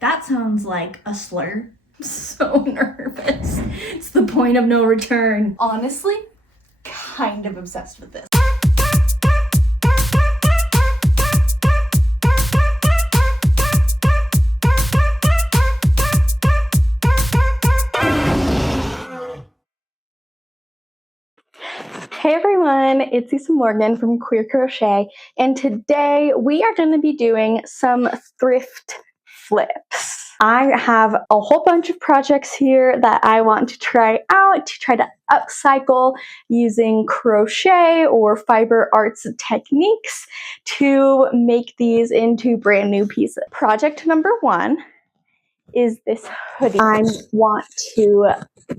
That sounds like a slur. I'm so nervous. It's the point of no return. Honestly, kind of obsessed with this. Hey everyone, it's Lisa Morgan from Queer Crochet, and today we are going to be doing some thrift flips. I have a whole bunch of projects here that I want to try out to try to upcycle using crochet or fiber arts techniques to make these into brand new pieces. Project number one is this hoodie. I want to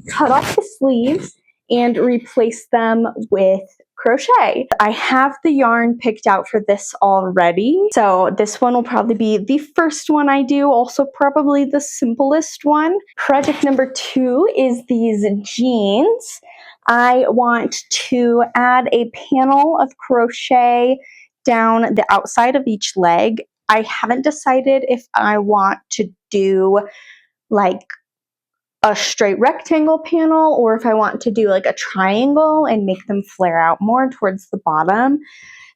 cut off the sleeves and replace them with crochet. I have the yarn picked out for this already, so this one will probably be the first one I do, also probably the simplest one. Project number two is these jeans. I want to add a panel of crochet down the outside of each leg. I haven't decided if I want to do like a straight rectangle panel or if I want to do like a triangle and make them flare out more towards the bottom.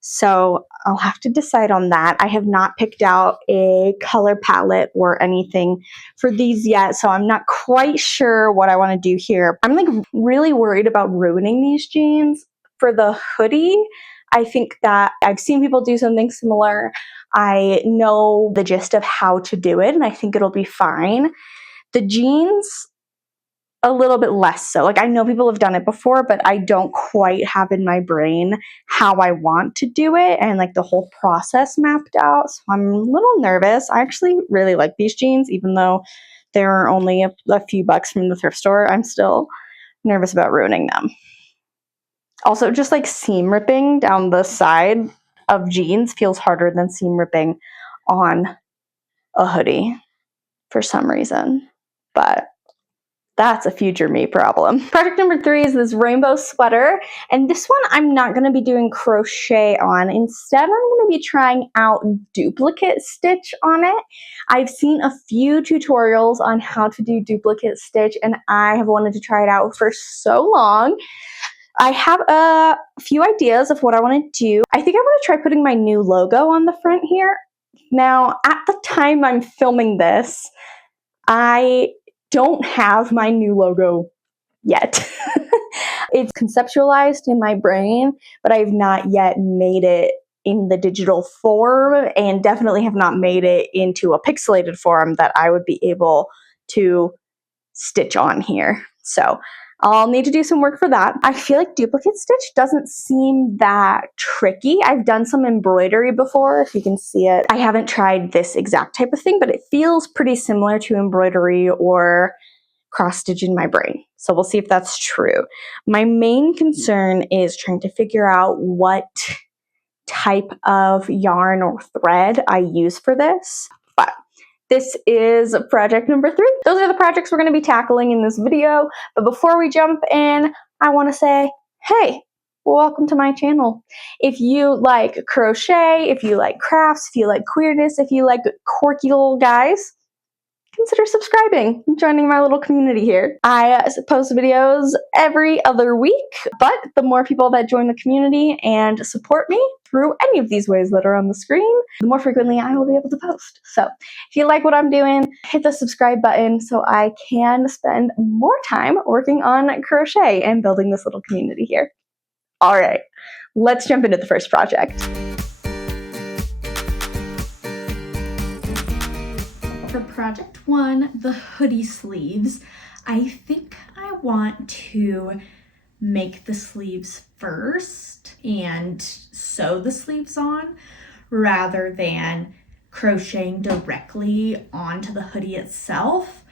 So I'll have to decide on that. I have not picked out a color palette or anything for these yet, so I'm not quite sure what I want to do here. I'm like really worried about ruining these jeans. For the hoodie, I think that I've seen people do something similar. I know the gist of how to do it, and I think it'll be fine. The jeans, a little bit less so. Like, I know people have done it before, but I don't quite have in my brain how I want to do it and like the whole process mapped out. So I'm a little nervous. I actually really like these jeans, even though they're only a few bucks from the thrift store. I'm still nervous about ruining them. Also, just like seam ripping down the side of jeans feels harder than seam ripping on a hoodie for some reason, but that's a future me problem. Project number three is this rainbow sweater, and this one I'm not going to be doing crochet on. Instead, I'm going to be trying out duplicate stitch on it. I've seen a few tutorials on how to do duplicate stitch, and I have wanted to try it out for so long. I have a few ideas of what I want to do. I think I want to try putting my new logo on the front here. Now, at the time I'm filming this, I don't have my new logo yet. It's conceptualized in my brain, but I've not yet made it in the digital form, and definitely have not made it into a pixelated form that I would be able to stitch on here. So I'll need to do some work for that. I feel like duplicate stitch doesn't seem that tricky. I've done some embroidery before, if you can see it. I haven't tried this exact type of thing, but it feels pretty similar to embroidery or cross stitch in my brain. So we'll see if that's true. My main concern is trying to figure out what type of yarn or thread I use for this. But this is project number three. Those are the projects we're going to be tackling in this video. But before we jump in, I want to say, hey, welcome to my channel. If you like crochet, if you like crafts, if you like queerness, if you like quirky little guys, consider subscribing and joining my little community here. I post videos every other week, but the more people that join the community and support me through any of these ways that are on the screen, the more frequently I will be able to post. So if you like what I'm doing, hit the subscribe button so I can spend more time working on crochet and building this little community here. All right, let's jump into the first project. For project one, the hoodie sleeves, I think I want to make the sleeves first and sew the sleeves on rather than crocheting directly onto the hoodie itself.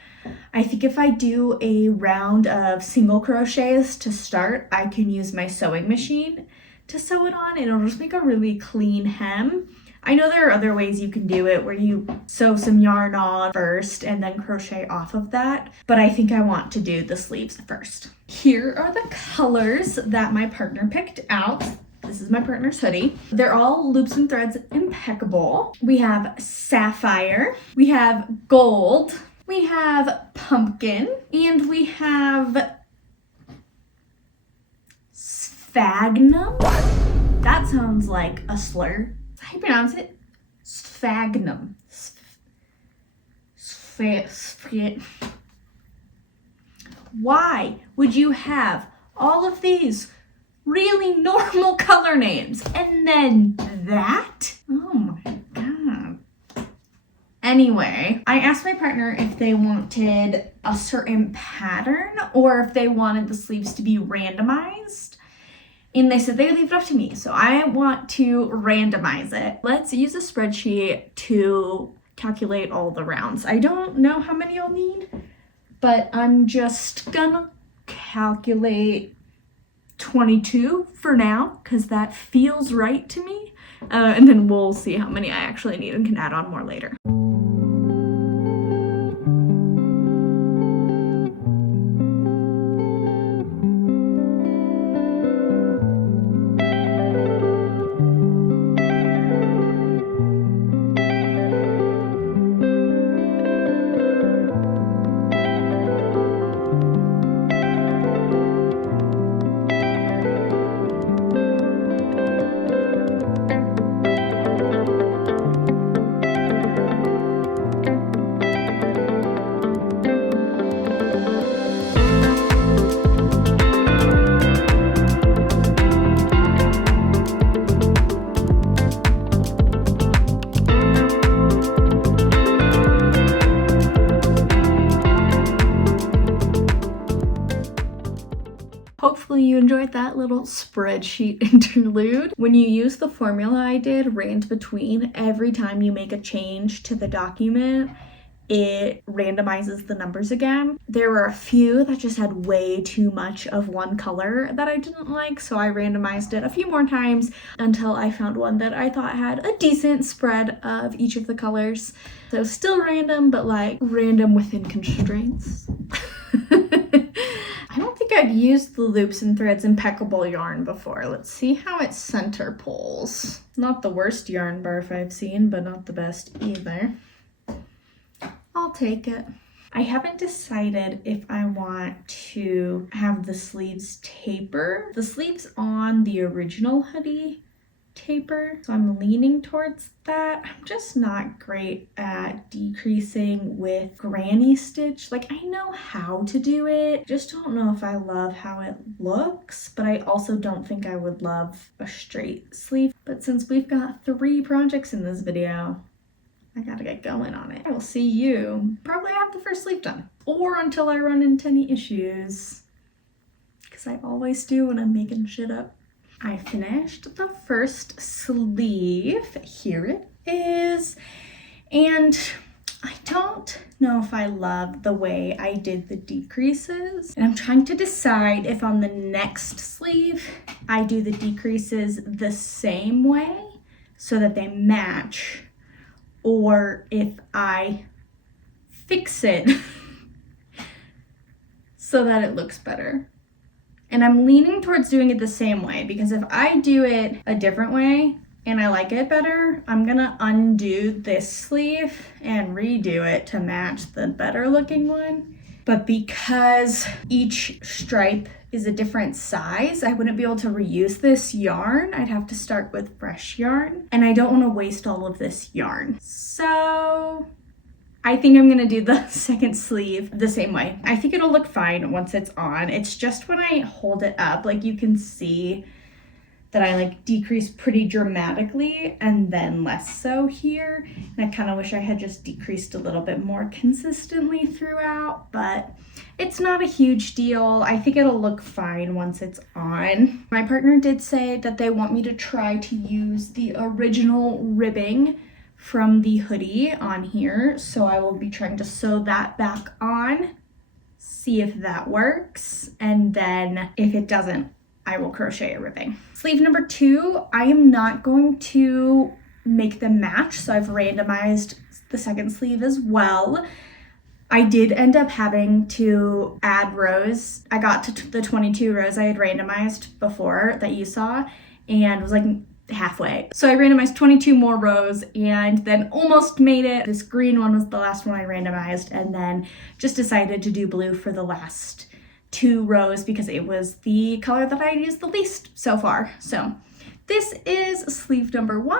I think if I do a round of single crochets to start, I can use my sewing machine to sew it on and it'll just make a really clean hem. I know there are other ways you can do it where you sew some yarn on first and then crochet off of that, but I think I want to do the sleeves first. Here are the colors that my partner picked out. this is my partner's hoodie. They're all loops and threads impeccable. We have sapphire, we have gold, we have pumpkin, and we have sphagnum. That sounds like a slur. How do you pronounce it? Sphagnum. Why would you have all of these really normal color names and then that? Oh my god. Anyway, I asked my partner if they wanted a certain pattern or if they wanted the sleeves to be randomized. And they said they would leave it up to me. So I want to randomize it. Let's use a spreadsheet to calculate all the rounds. I don't know how many I'll need, but I'm just gonna calculate 22 for now because that feels right to me. And then we'll see how many I actually need and can add on more later. Hopefully you enjoyed that little spreadsheet interlude. When you use the formula I did, rand between, every time you make a change to the document, it randomizes the numbers again. There were a few that just had way too much of one color that I didn't like, so I randomized it a few more times until I found one that I thought had a decent spread of each of the colors. So still random, but like random within constraints. I don't think I've used the loops and threads impeccable yarn before. Let's see how it center pulls. Not the worst yarn barf I've seen, but not the best either. I'll take it. I haven't decided if I want to have the sleeves taper. The sleeves on the original hoodie taper, so I'm leaning towards that. I'm just not great at decreasing with granny stitch. Like, I know how to do it, just don't know if I love how it looks, but I also don't think I would love a straight sleeve. But since we've got 3 projects in this video, I gotta get going on it. I will see you probably have the first sleeve done, or until I run into any issues, because I always do when I'm making shit up. I finished the first sleeve. Here it is. And I don't know if I love the way I did the decreases. And I'm trying to decide if on the next sleeve, I do the decreases the same way so that they match, or if I fix it so that it looks better. And I'm leaning towards doing it the same way, because if I do it a different way and I like it better, I'm gonna undo this sleeve and redo it to match the better looking one. But because each stripe is a different size, I wouldn't be able to reuse this yarn. I'd have to start with fresh yarn, and I don't want to waste all of this yarn. So I think I'm gonna do the second sleeve the same way. I think it'll look fine once it's on. It's just when I hold it up, like you can see that I like decrease pretty dramatically and then less so here. And I kind of wish I had just decreased a little bit more consistently throughout, but it's not a huge deal. I think it'll look fine once it's on. My partner did say that they want me to try to use the original ribbing from the hoodie on here, so I will be trying to sew that back on, see if that works, and then if it doesn't, I will crochet a ribbing. Sleeve number 2, I am not going to make them match, so I've randomized the second sleeve as well. I did end up having to add rows. I got to the 22 rows I had randomized before that you saw, and was like halfway. So I randomized 22 more rows and then almost made it. This green one was the last one I randomized, and then just decided to do blue for the last 2 rows because it was the color that I used the least so far. So this is sleeve number 1,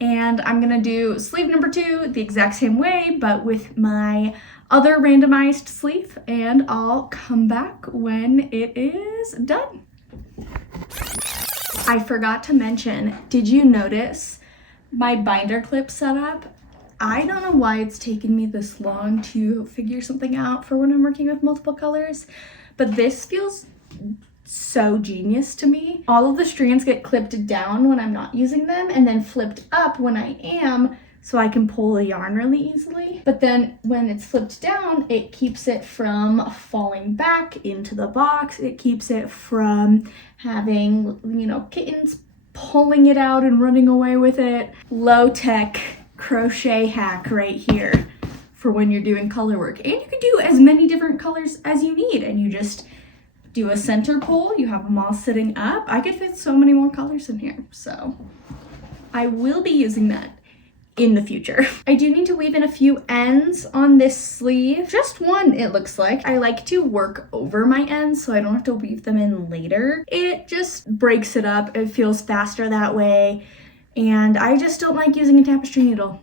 and I'm gonna do sleeve number 2 the exact same way, but with my other randomized sleeve, and I'll come back when it is done. I forgot to mention, did you notice my binder clip setup? I don't know why it's taken me this long to figure something out for when I'm working with multiple colors, but this feels so genius to me. All of the strands get clipped down when I'm not using them and then flipped up when I am, so I can pull the yarn really easily. But then when it's flipped down, it keeps it from falling back into the box. It keeps it from having, you know, kittens pulling it out and running away with it. Low-tech crochet hack right here for when you're doing color work. And you can do as many different colors as you need, and you just do a center pull. You have them all sitting up. I could fit so many more colors in here, so I will be using that in the future. I do need to weave in a few ends on this sleeve. Just one, it looks like. I like to work over my ends so I don't have to weave them in later. It just breaks it up. It feels faster that way. And I just don't like using a tapestry needle,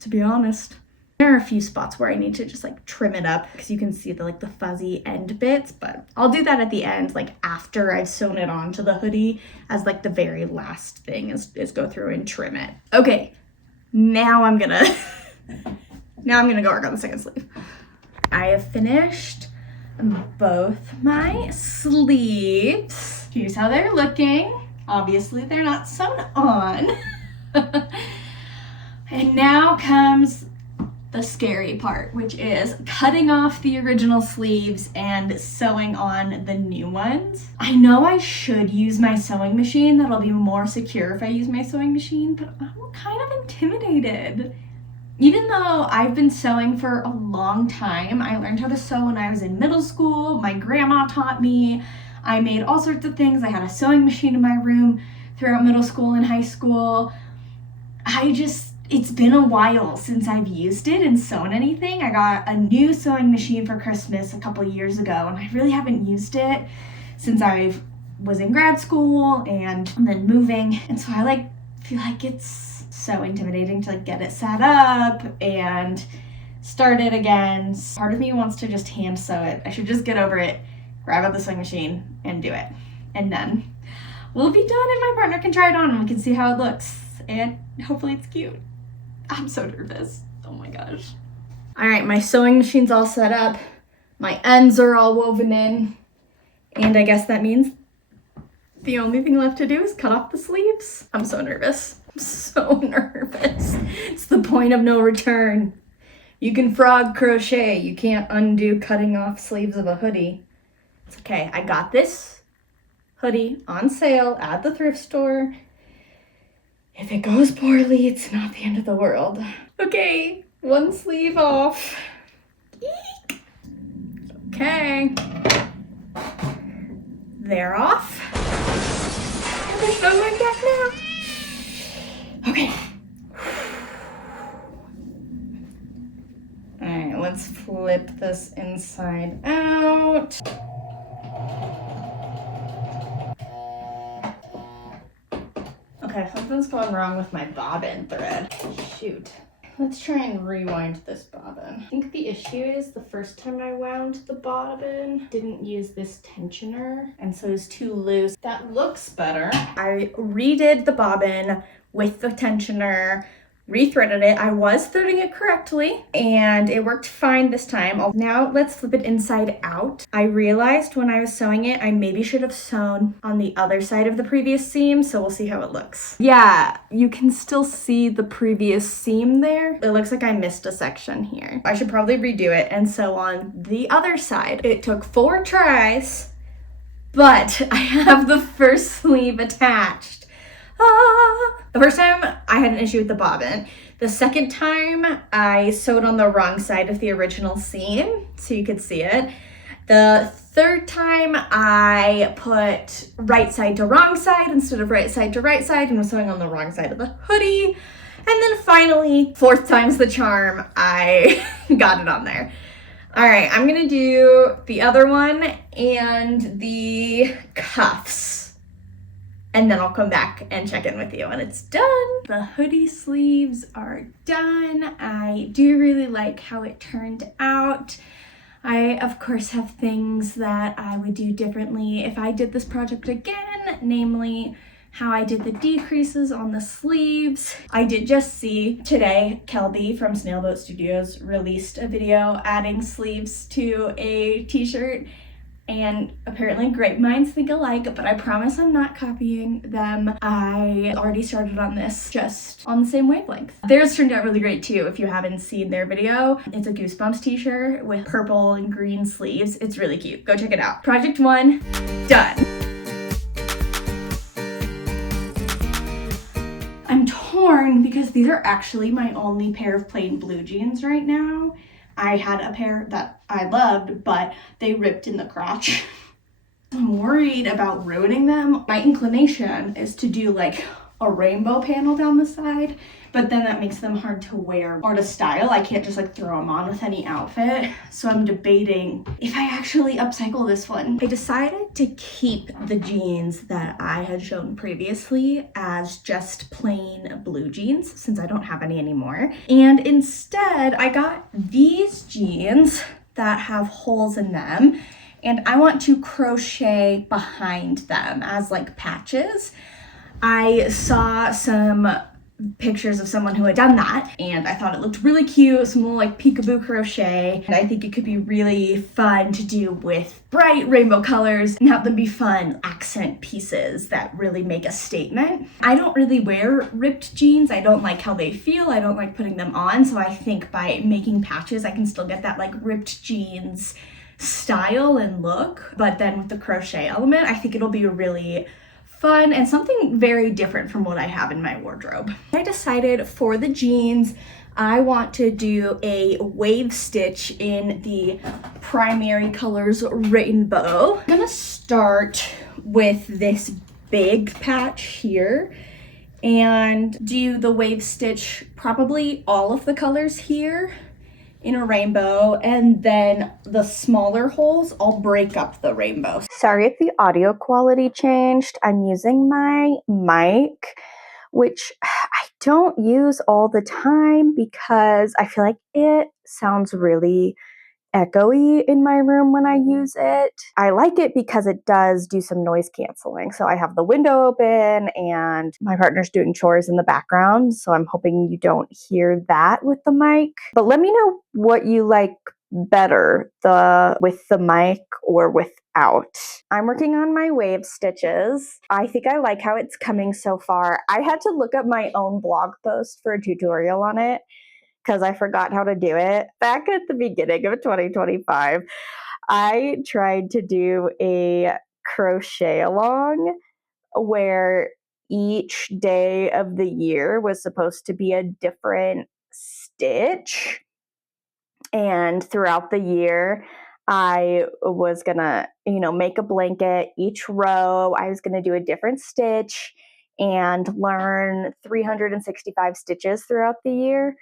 to be honest. There are a few spots where I need to just like trim it up because you can see the like the fuzzy end bits, but I'll do that at the end, like after I've sewn it onto the hoodie, as like the very last thing is go through and trim it. Okay. Now I'm gonna go work on the second sleeve. I have finished both my sleeves. Here's how they're looking. Obviously they're not sewn on. And now comes the scary part, which is cutting off the original sleeves and sewing on the new ones. I know I should use my sewing machine. That'll be more secure if I use my sewing machine, but I'm kind of intimidated. Even though I've been sewing for a long time, I learned how to sew when I was in middle school. My grandma taught me. I made all sorts of things. I had a sewing machine in my room throughout middle school and high school. It's been a while since I've used it and sewn anything. I got a new sewing machine for Christmas a couple years ago, and I really haven't used it since I was in grad school and then moving. And so I feel like it's so intimidating to get it set up and start it again. Part of me wants to just hand sew it. I should just get over it, grab out the sewing machine and do it. And then we'll be done and my partner can try it on and we can see how it looks. And hopefully it's cute. I'm so nervous. Oh my gosh. All right, my sewing machine's all set up. My ends are all woven in. And I guess that means the only thing left to do is cut off the sleeves. I'm so nervous. I'm so nervous. It's the point of no return. You can frog crochet. You can't undo cutting off sleeves of a hoodie. It's okay. I got this hoodie on sale at the thrift store. If it goes poorly, it's not the end of the world. Okay, one sleeve off. Eek. Okay. They're off. And there's no going back now. Okay. All right, let's flip this inside out. Okay, something's going wrong with my bobbin thread. Shoot. Let's try and rewind this bobbin. I think the issue is the first time I wound the bobbin, didn't use this tensioner, and so it's too loose. That looks better. I redid the bobbin with the tensioner, rethreaded it. I was threading it correctly and it worked fine this time. Now let's flip it inside out. I realized when I was sewing it, I maybe should have sewn on the other side of the previous seam, so we'll see how it looks. Yeah, you can still see the previous seam there. It looks like I missed a section here. I should probably redo it and sew on the other side. It took 4 tries, but I have the first sleeve attached. The first time I had an issue with the bobbin. The second time I sewed on the wrong side of the original seam so you could see it. The third time I put right side to wrong side instead of right side to right side and was sewing on the wrong side of the hoodie. And then finally, fourth time's the charm, I got it on there. All right, I'm gonna do the other one and the cuffs. And then I'll come back and check in with you when it's done. The hoodie sleeves are done. I do really like how it turned out. I, of course, have things that I would do differently if I did this project again, namely how I did the decreases on the sleeves. I did just see today, Kelby from Snailboat Studios released a video adding sleeves to a t-shirt, and apparently great minds think alike, but I promise I'm not copying them. I already started on this just on the same wavelength. Theirs turned out really great too if you haven't seen their video. It's a Goosebumps t-shirt with purple and green sleeves. It's really cute. Go check it out. Project 1, done. I'm torn because these are actually my only pair of plain blue jeans right now. I had a pair that I loved, but they ripped in the crotch. I'm worried about ruining them. My inclination is to do like a rainbow panel down the side, but then that makes them hard to wear or to style. I can't just like throw them on with any outfit. So I'm debating if I actually upcycle this one. I decided to keep the jeans that I had shown previously as just plain blue jeans since I don't have any anymore. And instead I got these jeans that have holes in them, and I want to crochet behind them as like patches. I saw some pictures of someone who had done that, and I thought it looked really cute, some little like peekaboo crochet, and I think it could be really fun to do with bright rainbow colors and have them be fun accent pieces that really make a statement. I don't really wear ripped jeans. I don't like how they feel. I don't like putting them on, so I think by making patches I can still get that like ripped jeans style and look, but then with the crochet element I think it'll be really fun and something very different from what I have in my wardrobe. I decided for the jeans I want to do a wave stitch in the primary colors rainbow. I'm gonna start with this big patch here and do the wave stitch probably all of the colors here in a rainbow, and then the smaller holes I'll break up the rainbow. Sorry if the audio quality changed. I'm using my mic, which I don't use all the time because I feel like it sounds really echoey in my room when I use it. I like it because it does do some noise canceling. So I have the window open and my partner's doing chores in the background. So I'm hoping you don't hear that with the mic. But let me know what you like better, with the mic or without. I'm working on my wave stitches. I think I like how it's coming so far. I had to look up my own blog post for a tutorial on it because I forgot how to do it. Back at the beginning of 2025, I tried to do a crochet along where each day of the year was supposed to be a different stitch. And throughout the year, I was gonna, make a blanket. Each row, I was gonna do a different stitch and learn 365 stitches throughout the year.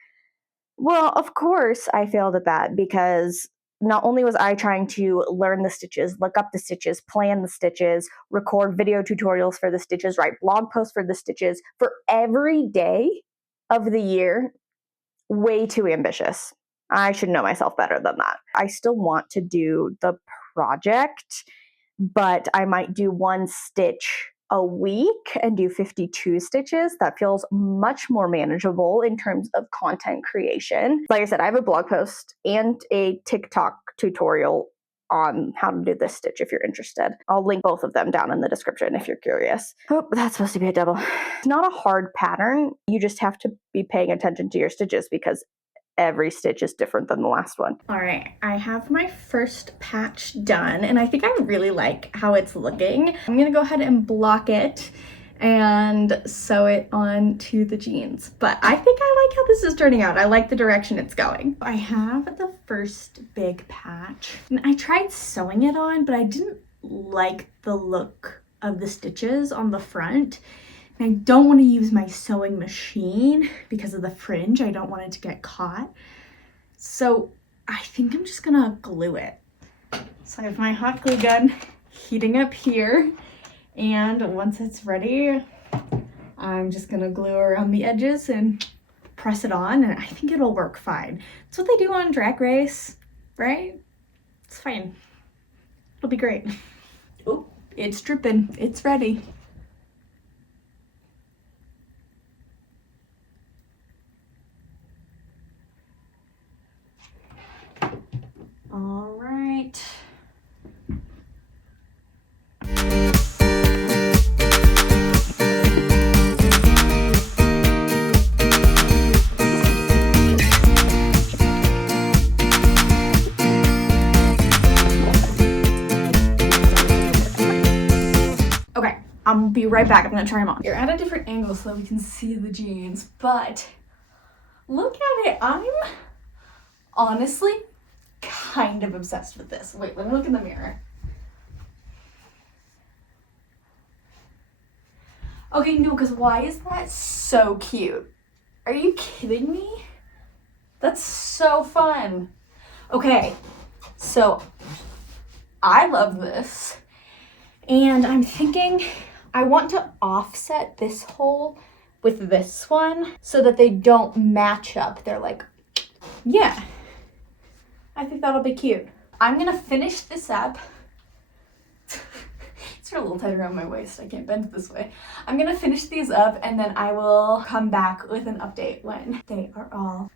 Well, of course, I failed at that because not only was I trying to learn the stitches, look up the stitches, plan the stitches, record video tutorials for the stitches, write blog posts for the stitches for every day of the year, way too ambitious. I should know myself better than that. I still want to do the project, but I might do one stitch a week and do 52 stitches. That feels much more manageable in terms of content creation. Like I said, I have a blog post and a TikTok tutorial on how to do this stitch if you're interested. I'll link both of them down in the description if you're curious. Oh, that's supposed to be a double. It's not a hard pattern. You just have to be paying attention to your stitches because every stitch is different than the last one. All right, I have my first patch done and I think I really like how it's looking. I'm gonna go ahead and block it and sew it onto the jeans. But I think I like how this is turning out. I like the direction it's going. I have the first big patch, and I tried sewing it on, but I didn't like the look of the stitches on the front. And I don't want to use my sewing machine because of the fringe. I don't want it to get caught. So I think I'm just gonna glue it. So I have my hot glue gun heating up here, and once it's ready, I'm just gonna glue around the edges and press it on, and I think it'll work fine. That's what they do on Drag Race, right? It's fine. It'll be great. Oh, it's dripping. It's ready. All right. Okay, I'm gonna be right back. I'm gonna try them on. You're at a different angle so that we can see the jeans, but look at it. I'm honestly kind of obsessed with this. Wait, let me look in the mirror. Okay, no, because why is that so cute? Are you kidding me? That's so fun. Okay, so I love this. And I'm thinking I want to offset this hole with this one so that they don't match up. They're like, yeah. I think that'll be cute. I'm gonna finish this up. It's a little tight around my waist. I can't bend this way. I'm gonna finish these up, and then I will come back with an update when they are all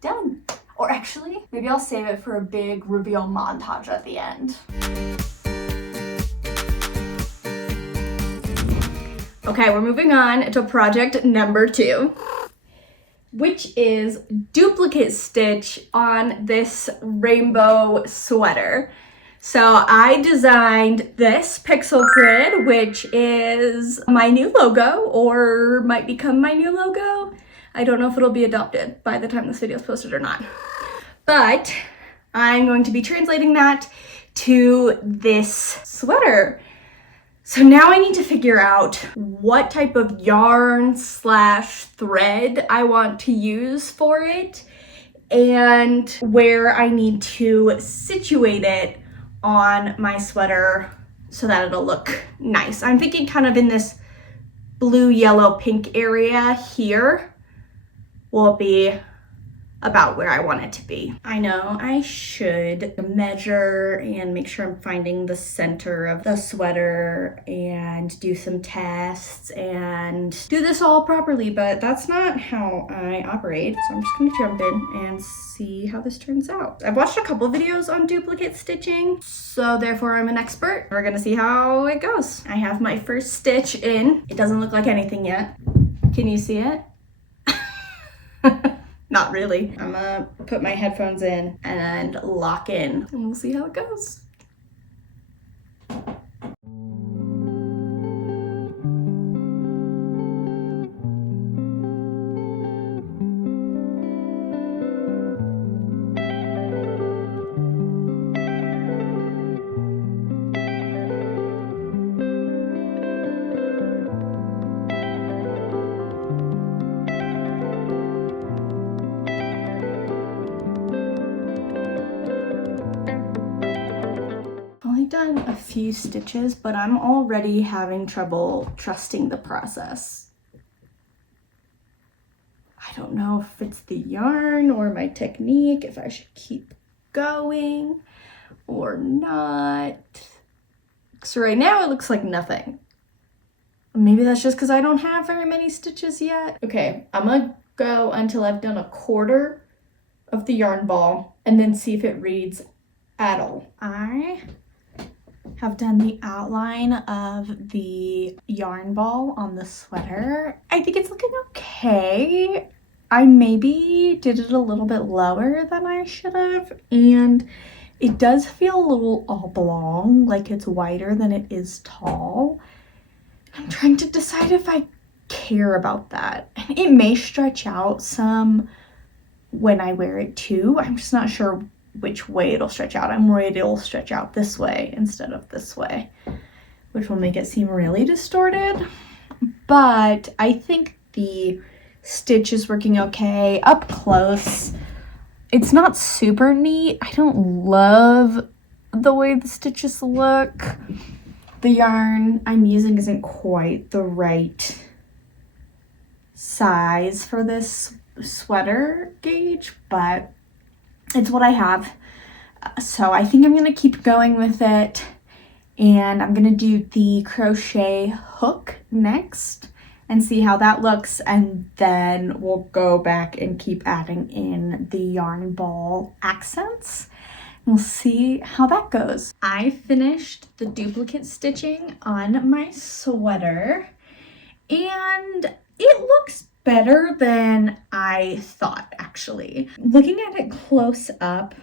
done. Or actually, maybe I'll save it for a big reveal montage at the end. Okay, we're moving on to project number 2. Which is duplicate stitch on this rainbow sweater. So I designed this pixel grid, which is my new logo, or might become my new logo. I don't know if it'll be adopted by the time this video is posted or not. But I'm going to be translating that to this sweater. So now I need to figure out what type of yarn / thread I want to use for it and where I need to situate it on my sweater so that it'll look nice. I'm thinking kind of in this blue, yellow, pink area here will be about where I want it to be. I know I should measure and make sure I'm finding the center of the sweater and do some tests and do this all properly, but that's not how I operate. So I'm just gonna jump in and see how this turns out. I've watched a couple videos on duplicate stitching, so therefore I'm an expert. We're gonna see how it goes. I have my first stitch in. It doesn't look like anything yet. Can you see it? Not really. I'm gonna put my headphones in and lock in, and we'll see how it goes. Done a few stitches, but I'm already having trouble trusting the process. I don't know if it's the yarn or my technique, if I should keep going or not. So right now it looks like nothing. Maybe that's just because I don't have very many stitches yet. Okay, I'm gonna go until I've done a quarter of the yarn ball and then see if it reads at all. I have done the outline of the yarn ball on the sweater. I think it's looking okay. I maybe did it a little bit lower than I should have, and it does feel a little oblong, like it's wider than it is tall. I'm trying to decide if I care about that. And it may stretch out some when I wear it too. I'm just not sure which way it'll stretch out. I'm worried it'll stretch out this way instead of this way, which will make it seem really distorted. But I think the stitch is working okay. Up close, it's not super neat. I don't love the way the stitches look. The yarn I'm using isn't quite the right size for this sweater gauge, but it's what I have. So I think I'm gonna keep going with it, and I'm gonna do the crochet hook next and see how that looks, and then we'll go back and keep adding in the yarn ball accents. We'll see how that goes. I finished the duplicate stitching on my sweater, and it looks better than I thought, actually. Looking at it close up,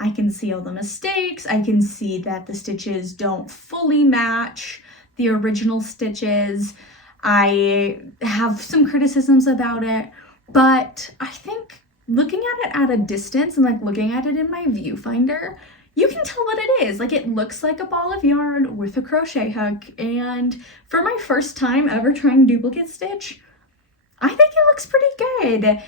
I can see all the mistakes. I can see that the stitches don't fully match the original stitches. I have some criticisms about it, but I think looking at it at a distance and like looking at it in my viewfinder, you can tell what it is. Like, it looks like a ball of yarn with a crochet hook, and for my first time ever trying duplicate stitch, I think it looks pretty good.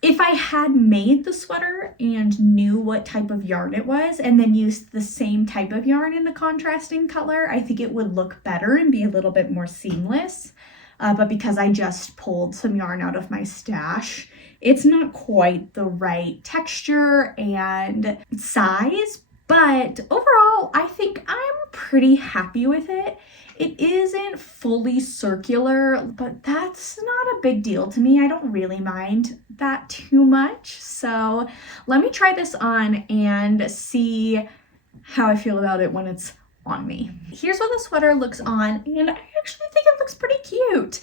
If I had made the sweater and knew what type of yarn it was and then used the same type of yarn in a contrasting color, I think it would look better and be a little bit more seamless. But because I just pulled some yarn out of my stash, it's not quite the right texture and size, but overall, I think I'm pretty happy with it. It isn't fully circular, but that's not a big deal to me. I don't really mind that too much. So let me try this on and see how I feel about it when it's on me. Here's what the sweater looks on, and I actually think it looks pretty cute.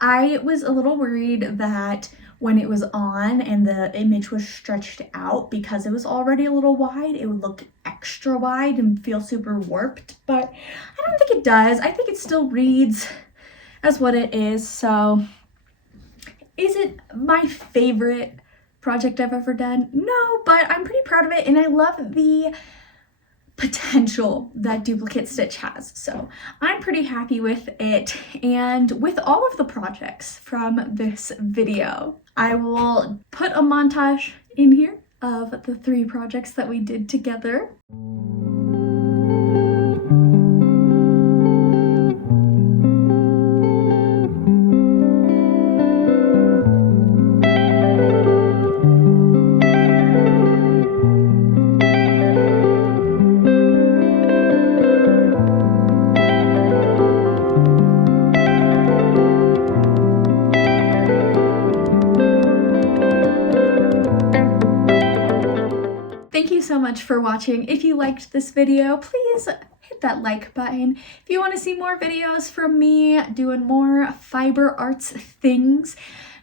I was a little worried that when it was on and the image was stretched out, because it was already a little wide, it would look extra wide and feel super warped, but I don't think it does. I think it still reads as what it is. So is it my favorite project I've ever done? No, but I'm pretty proud of it, and I love the potential that duplicate stitch has. So I'm pretty happy with it and with all of the projects from this video. I will put a montage in here of the 3 projects that we did together. Thank you so much for watching. If you liked this video, please hit that like button. If you want to see more videos from me doing more fiber arts things,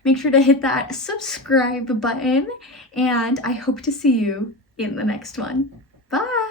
make sure to hit that subscribe button, and I hope to see you in the next one. Bye!